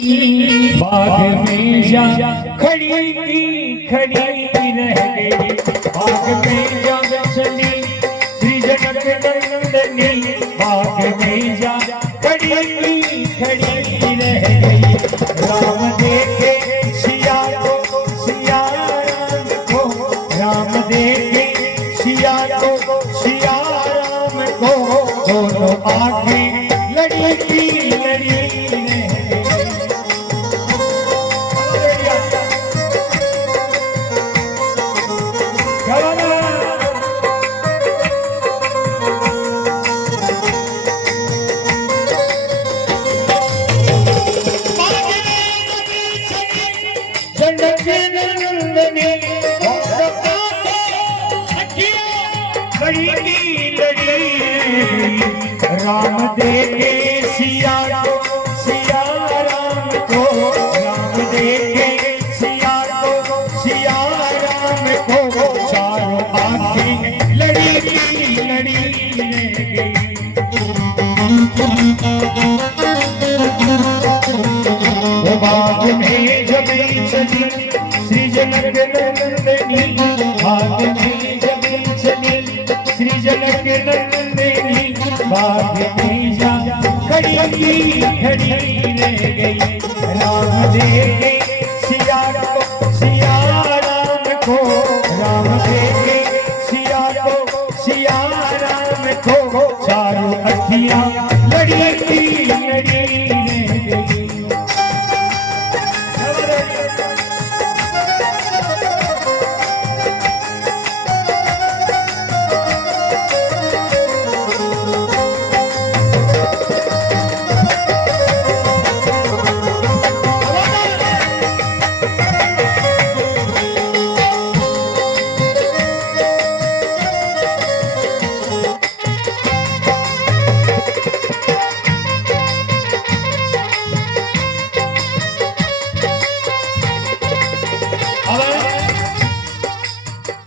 बाग में जा खड़ी खड़ी रह गई, बाग में जा चली श्री जनक नंदनी, बाग में जा खड़ी खड़ी रह गई। राम देखे सिया को, सिया राम को, राम देखे सिया को, सिया राम को, दोनों आंखें लड़ी लड़ी राम देखे सिया को, सिया राम को, राम देखे सिया को, सिया राम को, चारों आंखें लड़ी लड़ी रह गई। वो बाग में जब चली श्री जनक नंदनी, बाग में जब चली श्री जनक नंदनी, बाग में जा खड़ी खड़ी रह गई। राम देखे सिया को, सिया राम को, राम देखे सिया को, सिया राम को, चारों अखियां लड़ी लड़ी रह गई।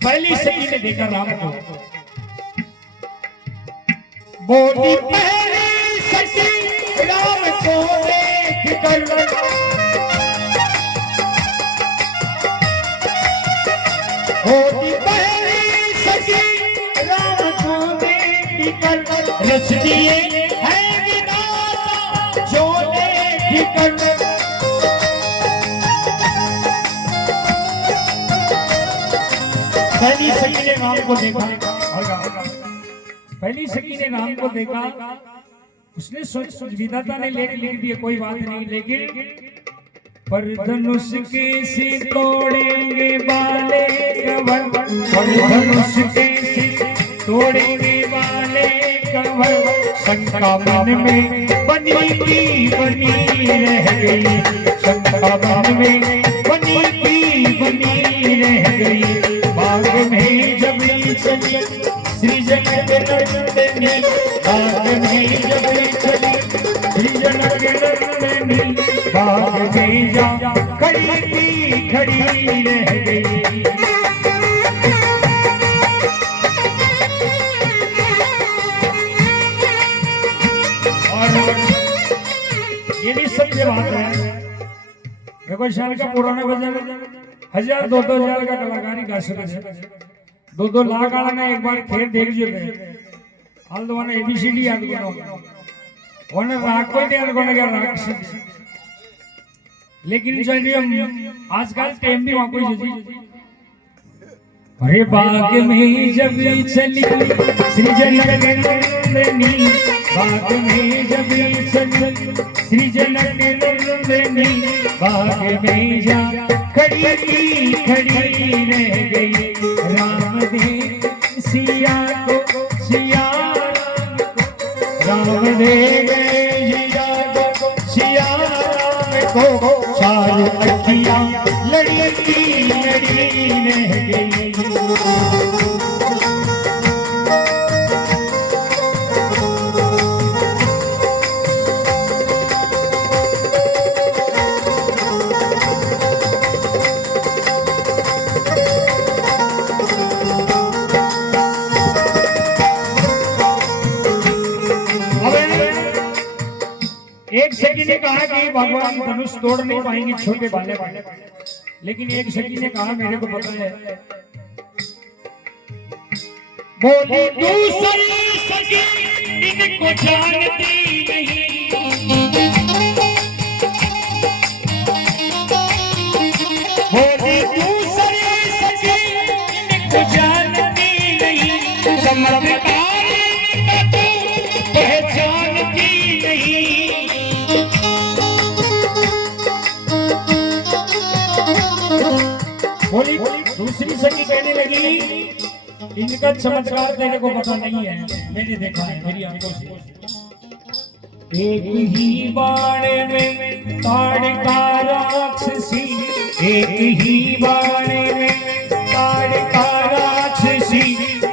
पहली सखी ने देखा राम को, बोली पहली सखी राम को देख कर, बोली पहली सखी राम को देख कर, रच दिए है विधाता जो देख कर। पहली सखी ने राम को देखा, पहली सखी ने राम को देखा, उसने सोच विधाता ने लिख दिया कोई बात नहीं, लेकिन पर धनुष के से तोड़ेंगे वाले कवर, पर धनुष के से तोड़ेंगे वाले कवर, शंका मन में बनी रह गई, शंका मन में बनी रह गई। बाग में जब चली श्री जनक नंदनी, बाग में जब चली श्री जनक नंदनी, बाग में जा खड़ी खड़ी रह गई। और ये भी सत्य बात है, देखो शहर का पुराना भजन 1000 2000 का कलाकारी गा सकते हैं, 2 लाख वाला ने एक बार खेल देख जो हाल तो वाने एबीसीडी याद करो वाने राग कोई नहीं याद करने का राग, लेकिन जो आजकल टाइम भी वहां कोई चीज। अरे बाग में जब चली श्री जनक नंदनी, बाग में जब चली श्री जनक नंदनी, बाग में जा खड़ी खड़ी रह गई। राम दे सिया को, सिया राम को, राम दे सिया को, सिया राम को, चारों अखियां लड़ी लड़ी रह गई। एक सेकंड सखी ने कहा कि भगवान धनुष तोड़ नहीं पाएंगे छोटे बाले वाले, लेकिन एक सखी ने कहा मेरे को पता है। बोली दूसरी सखी इनको जानती नहीं, बोली दूसरी सखी इनको जानती नहीं, चमत्कार इनका तो पहचानती नहीं। बोली दूसरी सखी कहने लगी इनका चमत्कार तेरे को पता नहीं है, मैंने देखा है मेरी आंखों से। एक ही बाण में ताड़का राक्षसी, एक ही बाण में ताड़का राक्षसी,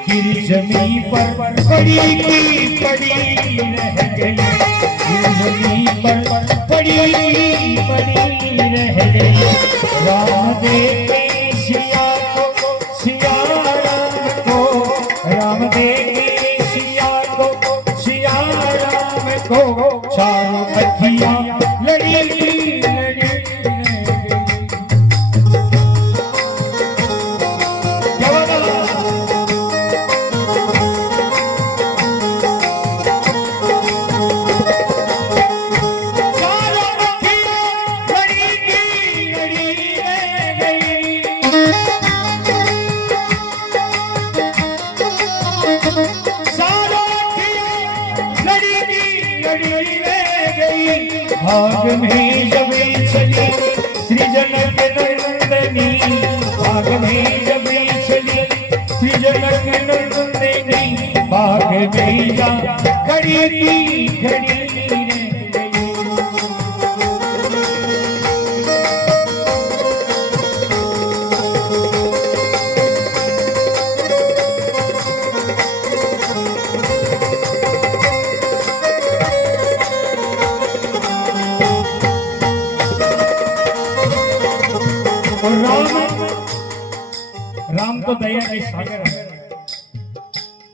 गिर जमीन पर पड़ी की पड़ी रह गई, गिर जमीन पर पड़ी रह गई। राम देव सिया को, सिया राम को, राम देव सिया को, सिया राम को, चारों अखियां लड़ी भाग में जब चली सृजन के नंदनी, भाग में जब चली सृजन के नंदनी, भाग में जा खड़ी की खड़ी राम तो दया के सागर है,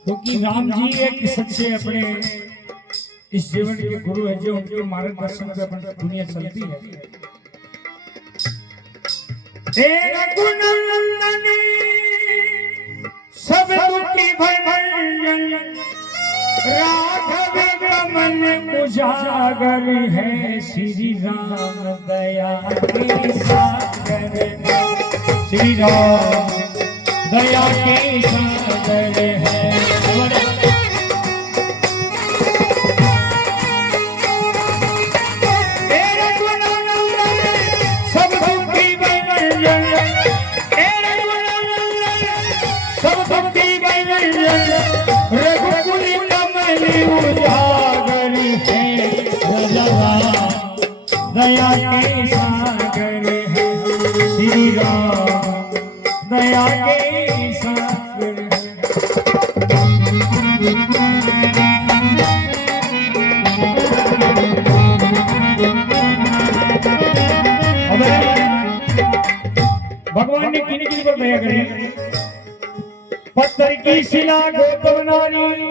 क्योंकि राम जी एक सच्चे अपने इस जीवन के गुरु है, जो उनके मार्गदर्शन पे अपनी दुनिया चलती है। तेरा गुण नंदनी सब दुखी भंजन, राघव कमल उजागर है, श्री राम दया के सागर है, श्री राम दया के सागर है। तेरे गुण सब दुखी भंजन, तेरे गुण सब दुखी भंजन, रघुकुल कमल उजागर है, दया के सागर है, श्री राम दया के सागर है। भगवान ने किन किन पर दया करी? पत्थर की शिला गौतम नारी,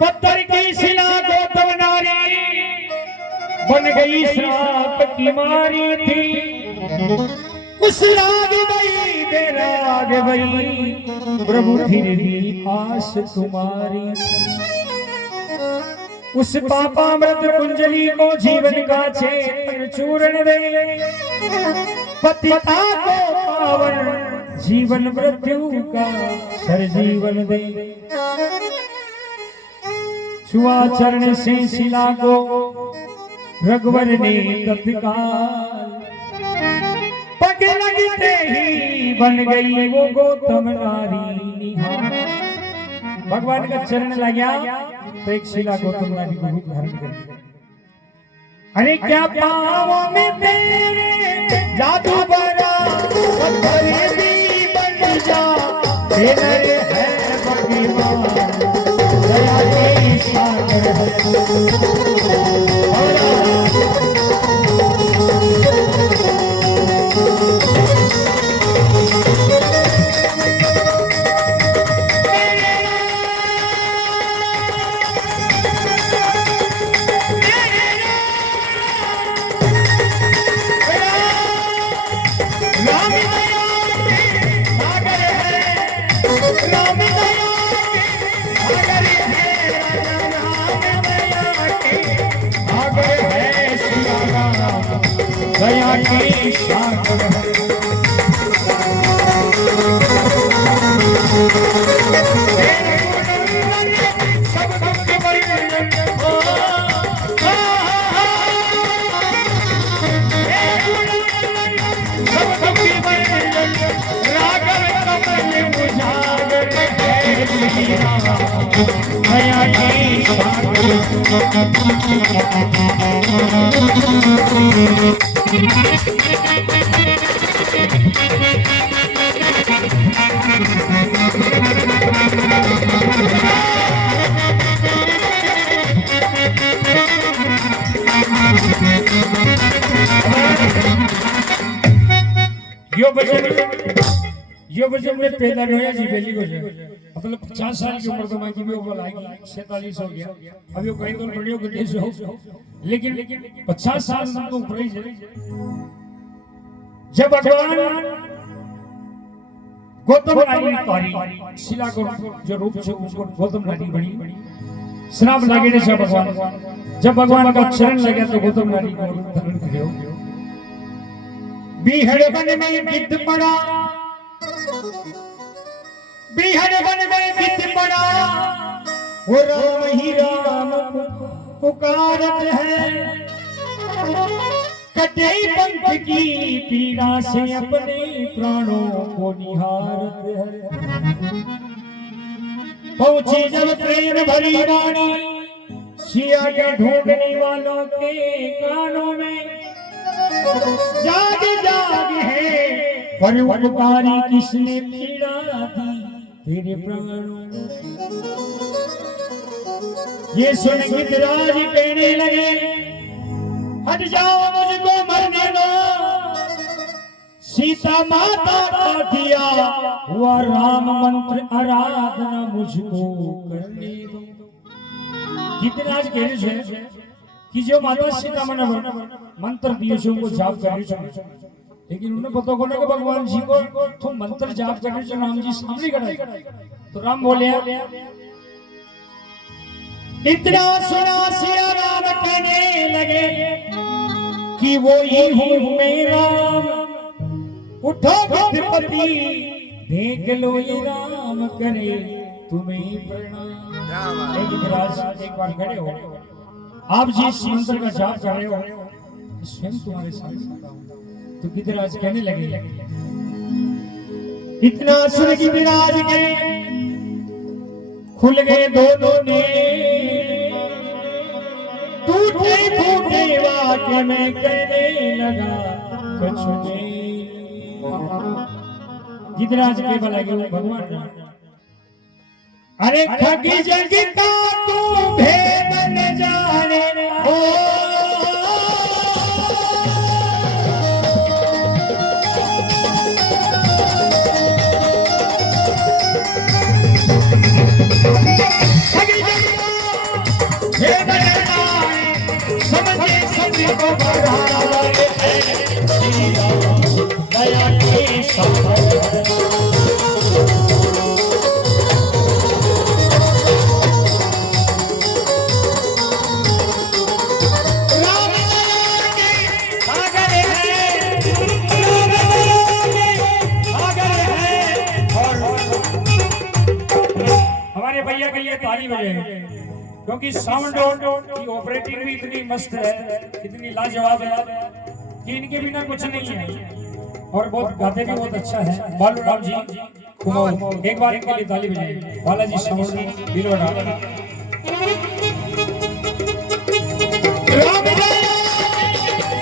पत्थर की शिला गौतम नारी बन गई श्राप की मारी थी, उस राग भई बेराग भई, प्रभु फिर भी आस तुम्हारी। उस पापामृत कुंजली को जीवन का चेतन चूर्ण दे, पतिता को पावन जीवन मृत्यु का सरजीवन दे। छुआ चरण से शिला को रघुवर ने तत्काल, पग लगते ही बन गई वो गौतम नारी निहार। भगवान का चरण लगा तो एक शिला गौतम नारी को रूप धारण कर लिया। अरे क्या पाँव में तेरे जादू भरा, पत्थर भी बन जा, तेरे है भगवान दया के सागर है। राम दया के सागर है, राम दया के सागर है, राम दया के सागर है, सिया राम दया के सागर है। यो बजन में पैदा होया जी पहली बजे मतलब 50 साल की उम्र तो मैं की भी ऊपर आएगी 47 हो गया अभी वो कहीं तो बढ़ियो गड्ढे से हो लेकिन 50 साल तो ऊपर ही जब भगवान गौतम रानी तारी शिला को जो रूप से उसको गौतम रानी बनी श्राप लगे से भगवान जब भगवान का चरण लगे तो गौतम रानी को धारण करे बिहड़ बन में गिद्ध पड़ा बिहड़ बन में गिद्ध पड़ा वो राम ही राम पुकारत है कटे पंख की पीड़ा से अपने प्राणों को निहारत है पहुंची जब प्रेम भरी वाणी सिया के ढूंढने वालों के कानों में जाग जाग है पर उपकारी किसने पीड़ा दी तेरे प्राणों ये सुन गिद्धराज कहने लगे हट जाओ मुझको मरने दो सीता माता का दिया हुआ राम मंत्र आराधना मुझको करने दो गिद्धराज कहने से कि जो माता सीता मन मंत्र दिए से उनको जाप करने चाहिए लेकिन उन्हें पता को ना कि भगवान जी को तो मंत्र जाप करने से राम जी सामने खड़े तो राम बोले इतना सुना सिया राम कहने लगे कि वो ही हूँ मैं राम उठो गिद्धपति देख लो ये राम करे तुम्हें प्रणाम एक बार खड़े हो आप जिस मंत्र का जाप कर रहे हो स्वयं तुम्हारे सामने तो गिद्धराज कहने लगे इतना सुन गिद्धराज के खुल गए दोनों ने टूटे फूटे वाक्य में कहने लगा कुछ गिद्धराज के भला के भगवान अरे खगी जग का तू भेद न जाने हो खगी जग का भेद न जाने समझे सभी को बढ़ा दया के सागर भैया के लिए ताली बजे क्योंकि साउंड की ऑपरेटिंग भी इतनी मस्त है इतनी लाजवाब है कि इनके बिना कुछ नहीं है और बहुत गाते भी बहुत अच्छा है बालू राम जी एक बार इनके लिए ताली बजाइए बालाजी साउंड दिलवाड़ा